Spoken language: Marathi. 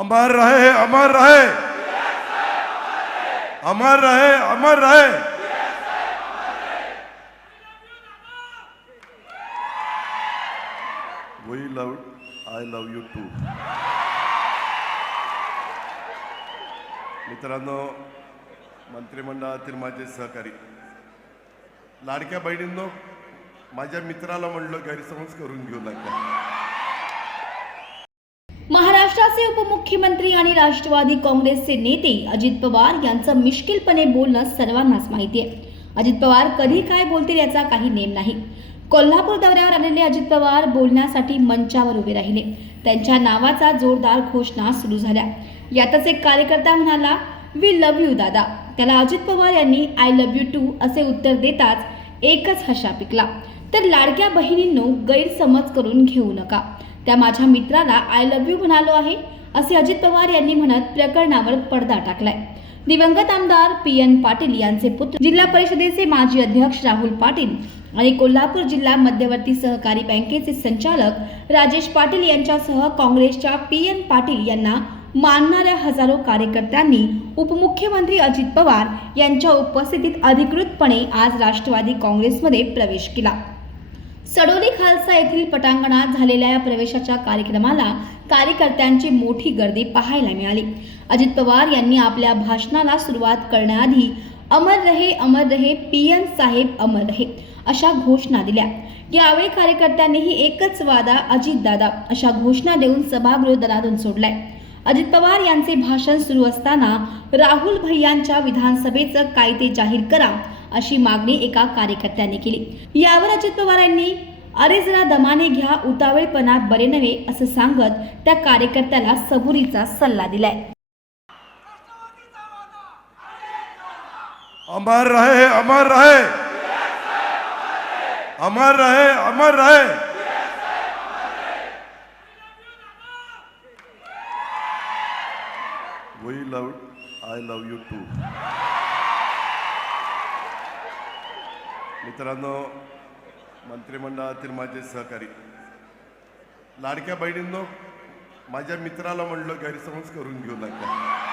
अमर रहे अमर रहे। अमर रहे अमर रहे। We love I love you too मित्रांनो मंत्रिमंडळातील माझे सहकारी लाडक्या बहिणींनो माझ्या मित्राला म्हणलं गैरसमज करून घेऊ लागला उपमुख्यमंत्री आणि राष्ट्रवादी काँग्रेसचे नेते अजित पवार यांचं मिश्किलपणे बोलणं सर्वांनाच माहिती आहे. अजित पवार कधी काय बोलतील याचा काही नेम नाही. कोल्हापूर दौऱ्यावर आलेले अजित पवार बोलण्यासाठी मंचावर उभे राहिले. त्यांच्या नावाचा जोरदार घोषणा सुरू झाल्या. यातच एक कार्यकर्ता म्हणाला वी लव्ह यू दादा. त्याला अजित पवार यांनी आय लव्ह यू टू असे उत्तर देताच एकच हशा पिकला. तर लाडक्या बहिणींनो गैरसमज करून घेऊ नका. त्या माझ्या मित्राला आय लव्ह यू म्हणालो आहे असे अजित पवार यांनी म्हणत प्रकरणावर पडदा टाकलाय. दिवंगत आमदार पी एन पाटील यांचे पुत्र जिल्हा परिषदेचे माजी अध्यक्ष राहुल पाटील आणि कोल्हापूर जिल्हा मध्यवर्ती सहकारी बँकेचे संचालक राजेश पाटील यांच्यासह काँग्रेसच्या पी एन पाटील यांना मानणाऱ्या हजारो कार्यकर्त्यांनी उपमुख्यमंत्री अजित पवार यांच्या उपस्थितीत अधिकृतपणे आज राष्ट्रवादी काँग्रेसमध्ये प्रवेश केला. सडोली खालसा येथील पटांगणात झालेल्या या प्रवेशाच्या कार्यक्रमाला कार्यकर्त्यांची मोठी गर्दी पाहायला मिळाली. अजित पवार यांनी आपल्या भाषणाला सुरुवात करण्याआधी अमर रहे अमर रहे पी एन साहेब अमर रहे अशा घोषणा दिल्या. यावेळी कार्यकर्त्यांनीही एकच वादा अजित दादा अशा घोषणा देऊन सभागृह दरातून सोडलाय. अजित पवार यांचे भाषण सुरू असताना राहुल भैयांच्या विधानसभेचं कायदे जाहीर करा अशी मागणी एका कार्यकर्त्याने केली. यावर अजित पवार यांनी अरे जरा दमाने घ्या उतावळपणात बरे नव्हे असं सांगत त्या कार्यकर्त्याला सबुरीचा सल्ला दिलाय. अमर रहे अमर रहे। अमर रहे अमर रहे। We love I love you too मित्रांनो मंत्रिमंडळातील माझे सहकारी लाडक्या बहिणींनो माझ्या मित्राला म्हणलं गैरसमज करून घेऊ नका.